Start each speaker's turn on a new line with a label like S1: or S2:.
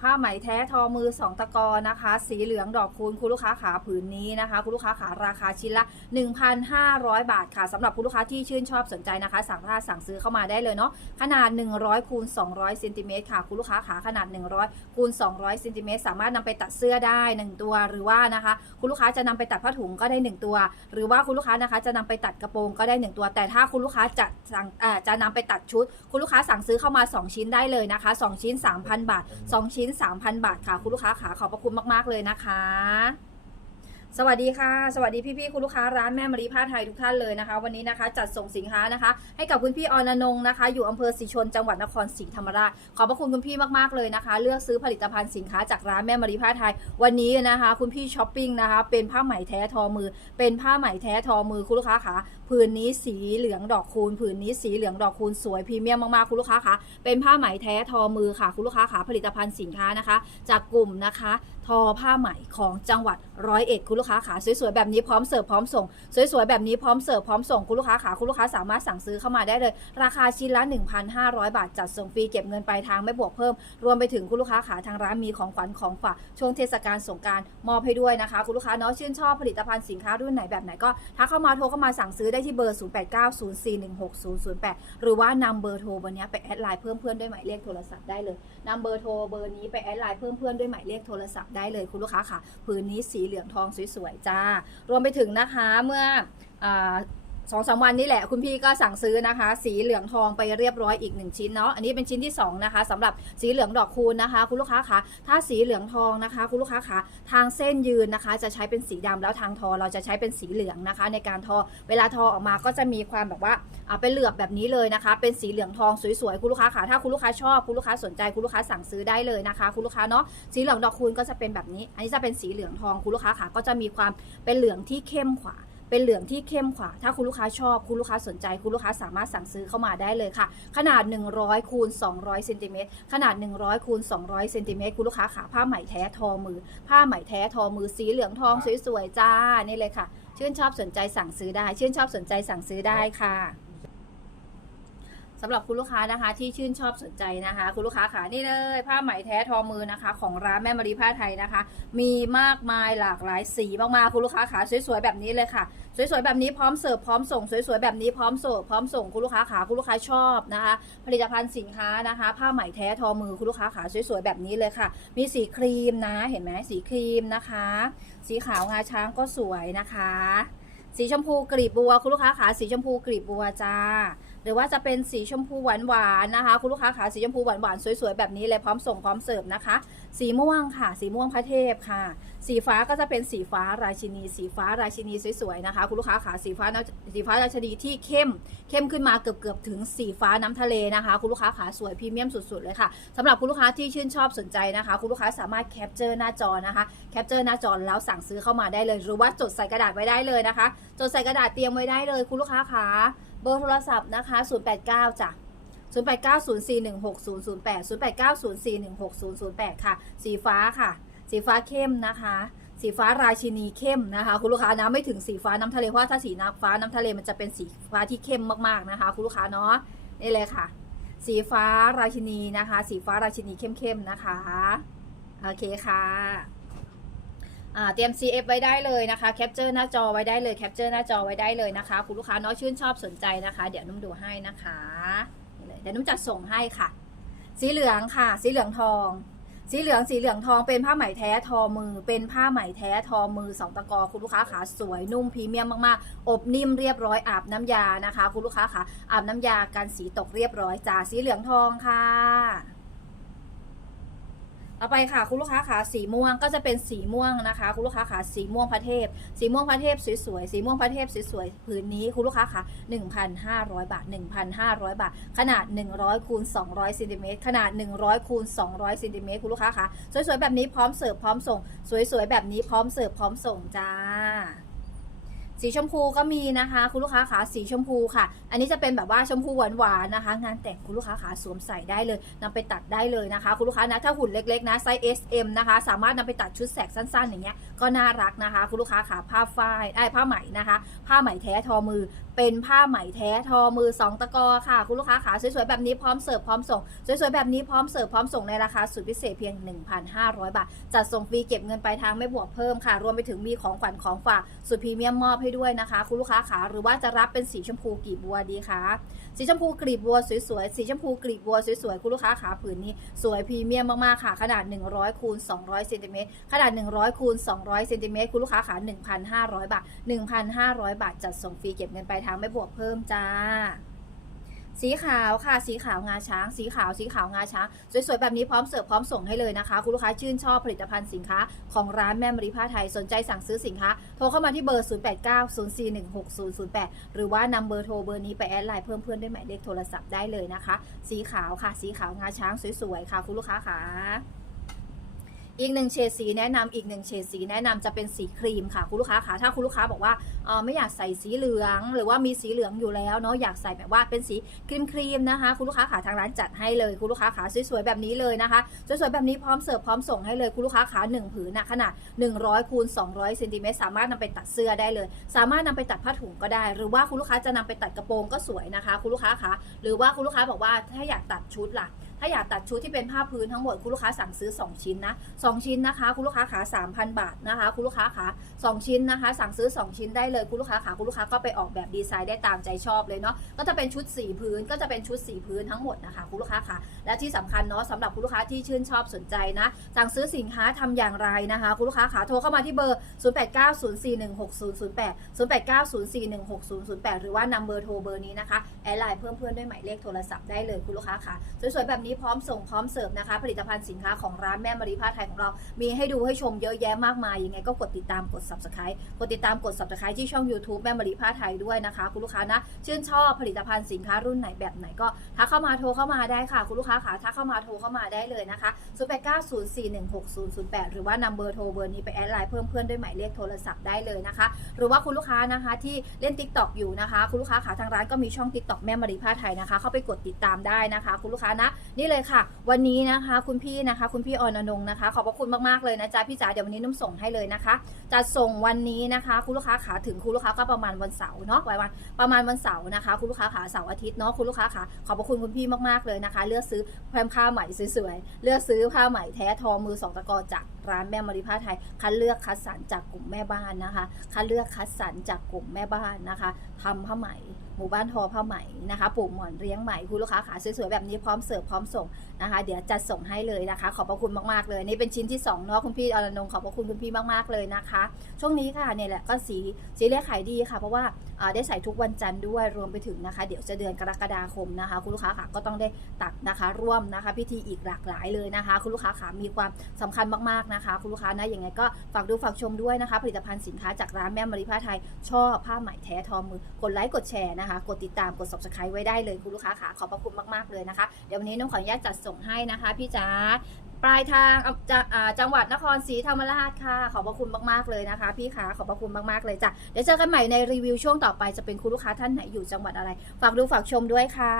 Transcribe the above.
S1: ผ้าไหมแท้ทอมือสองตะกอนะคะ สีเหลืองดอกคูณคุณลูกค้าขาผืนนี้นะคะ คุณลูกค้าขาราคาชิ้นละ 1,500 บาทค่ะสำหรับคุณลูกค้าที่ชื่นชอบสนใจนะคะ สั่งผ้าสั่งซื้อเข้ามาได้เลยเนาะขนาด 100คูณ200เซนติเมตรค่ะคุณลูกค้าขาขนาด 100คูณ200เซนติเมตรสามารถนำไปตัดเสื้อได้ 1 ตัวหรือว่านะคะ คุณลูกค้าจะนำไปตัดผ้าถุงก็ได้ 1 ตัว หรือว่าคุณลูกค้านะคะจะนำไปตัดกระโปรงก็ได้ 1 ตัว แต่ถ้าคุณลูกค้าจะสั่งจะนำไปตัดชุด คุณลูกค้าสั่งซื้อเข้ามา 2 ชิ้นได้เลยนะคะ 2 ชิ้น 3,000 บาท 2 ชิ้น3,000 บาทค่ะ คุณลูกค้าขาขอบพระคุณมาก ๆ เลยนะคะ สวัสดีค่ะ สวัสดีพี่ๆคุณลูกค้าร้านแม่มารีผ้าไทยทุกท่านเลยนะคะ วันนี้นะคะ จัดส่งสินค้านะคะ ให้กับคุณพี่ออนนงนะคะ อยู่อำเภอศรีชนจังหวัดนครศรีธรรมราชขอบพระคุณคุณพี่มากๆเลยนะคะ เลือกซื้อผลิตภัณฑ์สินค้าจากร้านแม่มารีผ้าไทย วันนี้นะคะ คุณพี่ช้อปปิ้งนะคะ เป็นผ้าไหมแท้ทอมือ เป็นผ้าไหมแท้ทอมือคุณลูกค้าคะผืนนี้สีเหลืองดอกคูณผืนนี้สีเหลืองดอกคูณสวยพรีเมียมมากๆคุณลูกค้าคะเป็นผ้าไหมแท้ทอมือค่ะคุณลูกค้าขาผลิตภัณฑ์สินค้านะคะ จากกลุ่มนะคะ อผ้าไหมของจังหวัดร้อยเอ็ดคุณลูกค้าขาสวยๆแบบนี้พร้อมเสิร์ฟพร้อมส่งสวยๆแบบนี้พร้อมเสิร์ฟพร้อมส่งคุณลูกค้าขาคุณลูกค้าสามารถสั่งซื้อเข้ามาได้เลย ราคาชิ้นละ 1,500 บาทจัดส่งฟรีเก็บเงินปลายทางไม่บวกเพิ่ม รวมไปถึงคุณลูกค้าขาทางร้านมีของขวัญของฝากช่วงเทศกาลสงการมอบให้ด้วยนะคะ คุณลูกค้าเนาะชื่นชอบผลิตภัณฑ์สินค้ารุ่นไหนแบบไหนก็ทักเข้ามาโทรเข้ามาสั่งซื้อได้ที่เบอร์ 0890416008 หรือว่านำเบอร์โทรวันนี้ไปแอดไลน์เพิ่มเพื่อนด้วยหมายเลขโทรศัพท์ได้เลยนำเบอร์โทรเบอร์นี้ไปแอดไลน์เพิ่มเพื่อนด้วยหมายเลขโทรศัพท์ได้เลยคุณลูกค้าค่ะผืนนี้สีเหลืองทองสวยๆจ้า รวมไปถึงนะคะเมื่ออสองสามวันนี้แหละคุณพี่ก็สั่งซื้อนะคะ สีเหลืองทองไปเรียบร้อยอีกหนึ่งชิ้นเนาะอันนี้เป็นชิ้นที่สองนะคะสำหรับสีเหลืองดอกคูณนะคะ คุณลูกค้าคะถ้าสีเหลืองทองนะคะ คุณลูกค้าคะทางเส้นยืนนะคะ จะใช้เป็นสีดำแล้วทางทอเราจะใช้เป็นสีเหลืองนะคะ ในการทอเวลาทอออกมาก็จะมีความแบบว่า อ่าเป็นเหลือบแบบนี้เลยนะคะ เป็นสีเหลืองทองสวยๆคุณลูกค้าค่ะถ้าคุณลูกค้าชอบคุณลูกค้าสนใจคุณลูกค้าสั่งซื้อได้เลยนะคะ คุณลูกค้าเนาะสีเหลืองดอกคูณก็จะเป็นแบบนี้ อันนี้จะเป็นสีเหลืองทองคุณลูกค้าค่ะก็จะมีความเป็นเหลืองที่เข้มกว่าเป็นเหลืองที่เข้มกว่าถ้าคุณลูกค้าชอบ คุณลูกค้าสนใจ คุณลูกค้าสามารถสั่งซื้อเข้ามาได้เลยค่ะ ขนาด 100คูณ200เซนติเมตรขนาด 100คูณ200เซนติเมตรคุณลูกค้าขาผ้าไหมแท้ทอมือ ผ้าไหมแท้ทอมือสีเหลืองทองสวยๆจ้านี่เลยค่ะ ชื่นชอบสนใจสั่งซื้อได้ ชื่นชอบสนใจสั่งซื้อได้ค่ะ สำหรับคุณลูกค้านะคะที่ชื่นชอบสนใจนะคะ คุณลูกค้าขานี่เลย ผ้าไหมแท้ทอมือนะคะ ของร้านแม่มารีผ้าไทยนะคะ มีมากมายหลากหลายสีมากๆคุณลูกค้าขาสวยๆแบบนี้เลยค่ะ สวยๆแบบนี้พร้อมเสิร์ฟพร้อมส่งสวยๆแบบนี้พร้อมส่งพร้อมส่งคุณลูกค้าขาคุณลูกค้าชอบนะคะ ผลิตภัณฑ์สินค้านะคะ ผ้าไหมแท้ทอมือคุณลูกค้าขาสวยๆแบบนี้เลยค่ะ มีสีครีมนะ เห็นไหมสีครีมนะคะ สีขาวงาช้างก็สวยนะคะ สีชมพูกลีบบัว คุณลูกค้าขาสีชมพูกลีบบัวจ้า หรือว่าจะเป็นสีชมพูหวานๆนนะคะ คุณลูกค้าขาสีชมพูหวานๆสวยๆแบบนี้เลยพร้อมส่งพร้อมเสิร์ฟนะคะ สีม่วงค่ะ สีม่วงพระเทพค่ะ สีฟ้าก็จะเป็นสีฟ้าราชินี สีฟ้าราชินีสวยๆนะคะ คุณลูกค้าขาสีฟ้านะสีฟ้าราชินีที่เข้ม เข้มขึ้นมาเกือบๆถึงสีฟ้าน้ำทะเลนะคะ คุณลูกค้าขาสวยพรีเมียมสุดๆเลยค่ะสำหรับคุณลูกค้าที่ชื่นชอบสนใจนะคะ คุณลูกค้าสามารถแคปเจอร์หน้าจอนะคะแคปเจอร์หน้าจอแล้วสั่งซื้อเข้ามาได้เลย หรือว่าจดใส่กระดาษไว้ได้เลยนะคะจดใส่กระดาษเตรียมไว้ได้เลยคุณลูกค้าขาเบอร์โทรศัพท์นะคะ 089จ้ะ0890416008 0890416008 ค่ะ สีฟ้าค่ะ สีฟ้าเข้มนะคะ สีฟ้าราชินีเข้มนะคะ คุณลูกค้านะไม่ถึงสีฟ้าน้ำทะเลเพราะว่าถ้าสีน้ำฟ้าน้ำทะเลมันจะเป็นสีฟ้าที่เข้มมากๆนะคะ คุณลูกค้าเนาะนี่เลยค่ะ สีฟ้าราชินีนะคะ สีฟ้าราชินีเข้มๆนะคะโอเคค่ะ เตรียม CF ไว้ได้เลยนะคะแคปเจอร์หน้าจอไว้ได้เลยแคปเจอร์หน้าจอไว้ได้เลยนะคะ คุณลูกค้าเนาะชื่นชอบสนใจนะคะ เดี๋ยวนุ่มดูให้นะคะเดี๋ยวนุ่มจัดส่งให้ค่ะ สีเหลืองค่ะ สีเหลืองทอง สีเหลืองสีเหลืองทองเป็นผ้าไหมแท้ทอมือ เป็นผ้าไหมแท้ทอมือสองตะกอคุณลูกค้าขาสวยนุ่มพรีเมียมมากๆ อบนิ่มเรียบร้อยอาบน้ำยานะคะ คุณลูกค้าขาอาบน้ำยากันสีตกเรียบร้อยจ้าสีเหลืองทองค่ะ ต่อไปค่ะคุณลูกค้าขาสีม่วงก็จะเป็นสีม่วงนะคะ คุณลูกค้าขาสีม่วงพระเทพ สีม่วงพระเทพสวยๆสีม่วงพระเทพสวยๆผืนนี้คุณลูกค้าขา1,500 บาท 1,500 บาท ขนาด 100คูณ200ซนติเมตรขนาด 100คูณ200ซนติเมตรคุณลูกค้าขาสวยๆแบบนี้พร้อมเสิร์ฟพร้อมส่ง สวยๆแบบนี้พร้อมเสิร์ฟพร้อมส่งจ้า สีชมพูก็มีนะคะ คุณลูกค้าขาสีชมพูค่ะ อันนี้จะเป็นแบบว่าชมพูหวานๆนะคะ งานแต่งคุณลูกค้าขาสวมใส่ได้เลยนำไปตัดได้เลยนะคะ คุณลูกค้านะถ้าหุ่นเล็กๆนะไซส์ S M นะคะ สามารถนำไปตัดชุดแสกสั้นๆ อย่างเงี้ยก็น่ารักนะคะ คุณลูกค้าขาผ้าฝ้ายไอ้ผ้าไหมนะคะ ผ้าไหมแท้ทอมือ เป็นผ้าไหมแท้ทอมือ 2 ตะกอค่ะ คุณลูกค้าขาสวยๆแบบนี้พร้อมเสิร์ฟพร้อมส่งสวยๆแบบนี้พร้อมเสิร์ฟพร้อมส่งในราคาสุดพิเศษเพียง 1,500 บาทจัดส่งฟรีเก็บเงินปลายทางไม่บวกเพิ่มค่ะ รวมไปถึงมีของขวัญของฝากสุดพรีเมียมมอบให้ด้วยนะคะ คุณลูกค้าขาหรือว่าจะรับเป็นสีชมพูกลีบบัวดีคะสีชมพูกลีบบัวสวยๆสีชมพูกลีบบัวสวยๆคุณลูกค้าขาผืนนี้ สวยพรีเมียมมากๆค่ะ ขนาด 100คูณ200เซนติเมตรขนาด 100คูณ200เซนติเมตรคุณลูกค้าขา1,500 บาท 1,500 บาทจัดส่งฟรีเก็บเงินปลายทางไม่บวกเพิ่มจ้า สีขาวค่ะ สีขาวงาช้าง สีขาว สีขาวงาช้าง สวยๆ แบบนี้พร้อมเสิร์ฟพร้อมส่งให้เลยนะคะ คุณลูกค้าชื่นชอบผลิตภัณฑ์สินค้าของร้านแม่มริผ้าไทย สนใจสั่งซื้อสินค้า โทรเข้ามาที่เบอร์ 0890416008 หรือว่านำเบอร์โทรเบอร์นี้ไปแอดไลน์เพิ่มเพื่อนด้วยหมายเลขโทรศัพท์ได้เลยนะคะ สีขาวค่ะ สีขาวงาช้างสวยๆ ค่ะ คุณลูกค้าค่ะ อีกหนึ่งเฉดสีแนะนำอีกหนึ่งเฉดสีแนะนำจะเป็นสีครีมค่ะคุณลูกค้าค่ะถ้าคุณลูกค้าบอกว่าเออไม่อยากใส่สีเหลือง หรือว่ามีสีเหลืองอยู่แล้วเนาะอยากใส่แบบว่าเป็นสีครีมครีมๆนะคะ คุณลูกค้าขาทางร้านจัดให้เลยคุณลูกค้าขาสวยๆแบบนี้เลยนะคะสวยๆแบบนี้พร้อมเสิร์ฟพร้อมส่งให้เลยคุณลูกค้าขาหนึ่งผืนนะขนาด 100คูณ200เซนติเมตรสามารถนำไปตัดเสื้อได้เลย สามารถนำไปตัดผ้าถุงก็ได้ หรือว่าคุณลูกค้าจะนำไปตัดกระโปรงก็สวยนะคะ คุณลูกค้าคะหรือว่าคุณลูกค้าบอกว่าถ้าอยากตัดชุดล่ะ ถ้าอยากตัดชุดที่เป็นผ้าพื้นทั้งหมดคุณลูกค้าสั่งซื้อ 2 ชิ้นนะ2ชิ้นนะคะ คุณลูกค้าขา3,000 บาทนะคะ คุณลูกค้าขา2ชิ้นนะคะ สั่งซื้อ 2 ชิ้นได้เลยคุณลูกค้าขาคุณลูกค้าก็ไปออกแบบดีไซน์ได้ตามใจชอบเลยเนาะก็จะเป็นชุดสีพื้นก็จะเป็นชุดสีพื้นทั้งหมดนะคะคุณลูกค้าขาและที่สำคัญเนาะสำหรับคุณลูกค้าที่ชื่นชอบสนใจนะ สั่งซื้อสินค้าทำอย่างไรนะคะ คุณลูกค้าขาโทรเข้ามาที่เบอร์ 0890416008 0890416008 หรือว่านำเบอร์โทรเบอร์นี้นะคะแอดไลน์เพิ่มเพื่อนด้วยหมายเลขโทรศัพท์ได้เลยคุณลูกค้าค่ะสวยๆแบบนี้พร้อมส่งพร้อมเสิร์ฟนะคะ ผลิตภัณฑ์สินค้าของร้านแม่มารีผ้าไทยของเรา มีให้ดูให้ชมเยอะแยะมากมายยังไงก็กดติดตามกด subscribe กดติดตามกด subscribe ที่ช่อง YouTube แม่มารีผ้าไทยด้วยนะคะ คุณลูกค้านะชื่นชอบผลิตภัณฑ์สินค้ารุ่นไหนแบบไหนก็ทักเข้ามาโทรเข้ามาได้ค่ะ คุณลูกค้าค่ะทักเข้ามาโทรเข้ามาได้เลยนะคะ0890416008 หรือว่านำเบอร์โทรเบอร์นี้ไปแอดไลน์เพิ่มเพื่อนด้วยหมายเลขโทรศัพท์ได้เลยนะคะ หรือว่าคุณลูกค้านะคะที่เล่น TikTok อยู่นะคะ คุณลูกค้าขาทางร้านก็มีช่อง TikTok แม่มารีผ้าไทยนะคะ เข้าไปกดติดตามได้นะคะ คุณลูกค้านะ นี่เลยค่ะ วันนี้นะคะ คุณพี่นะคะ คุณพี่ออนอนงนะคะ ขอบพระคุณมากๆเลยนะจ๊ะพี่จ๋าเดี๋ยววันนี้นุ่มส่งให้เลยนะคะ จะส่งวันนี้นะคะ คุณลูกค้าขาถึงคุณลูกค้าก็ประมาณวันเสาร์เนาะวันวันประมาณวันเสาร์นะคะ คุณลูกค้าขาเสาร์อาทิตย์เนาะคุณลูกค้าขาขอบพระคุณคุณพี่มากๆเลยนะคะ เลือกซื้อแพมผ้าใหม่สวยๆเลือกซื้อผ้าไหมแท้ทอมือสองตะกอจากร้านแม่มาริผ้าไทย คัดเลือกคัดสรรจากกลุ่มแม่บ้านนะคะ คัดเลือกคัดสรรจากกลุ่มแม่บ้านนะคะทำผ้าไหมหมู่บ้านทอผ้าไหมนะคะปลูกหมอนเลี้ยงไหมคุณลูกค้าขาสวยๆแบบนี้พร้อมเสิร์ฟพร้อมส่งนะคะ เดี๋ยวจัดส่งให้เลยนะคะ ขอบพระคุณมากๆเลยนี่เป็นชิ้นที่สองเนาะคุณพี่อรนงค์ขอบพระคุณคุณพี่มากๆเลยนะคะ ช่วงนี้ค่ะเนี่ยแหละก็สีสีเรียกขายดีค่ะ เพราะว่าได้ใส่ทุกวันจันทร์ด้วยรวมไปถึงนะคะ เดี๋ยวจะเดือนกรกฎาคมนะคะ คุณลูกค้าค่ะก็ต้องได้ตักนะคะ ร่วมนะคะ พิธีอีกหลากหลายเลยนะคะ คุณลูกค้าค่ะมีความสำคัญมากๆนะคะคุณลูกค้านะยังไงก็ฝากดูฝากชมด้วยนะคะ ผลิตภัณฑ์สินค้าจากร้านแม่มาริผ้าไทย ชอบผ้าไหมแท้ทอมือกดไลค์กดแชร์นะคะ กดติดตามกด subscribe ไว้ได้เลยคุณลูกค้าค่ะขอบพระคุณมากๆเลยนะคะ เดี๋ยววันนี้น้องขออนุญาตจัดส่งให้นะคะพี่จ๋าปลายทางจ,จังหวัดนครศรีธรรมราชค่ะ ขอบพระคุณมากๆเลยนะคะ พี่ขาขอบพระคุณมากๆเลยจ้ะเดี๋ยวเจอกันใหม่ในรีวิวช่วงต่อไปจะเป็นคุณลูกค้าท่านไหนอยู่จังหวัดอะไร ฝากดูฝากชมด้วยค่ะ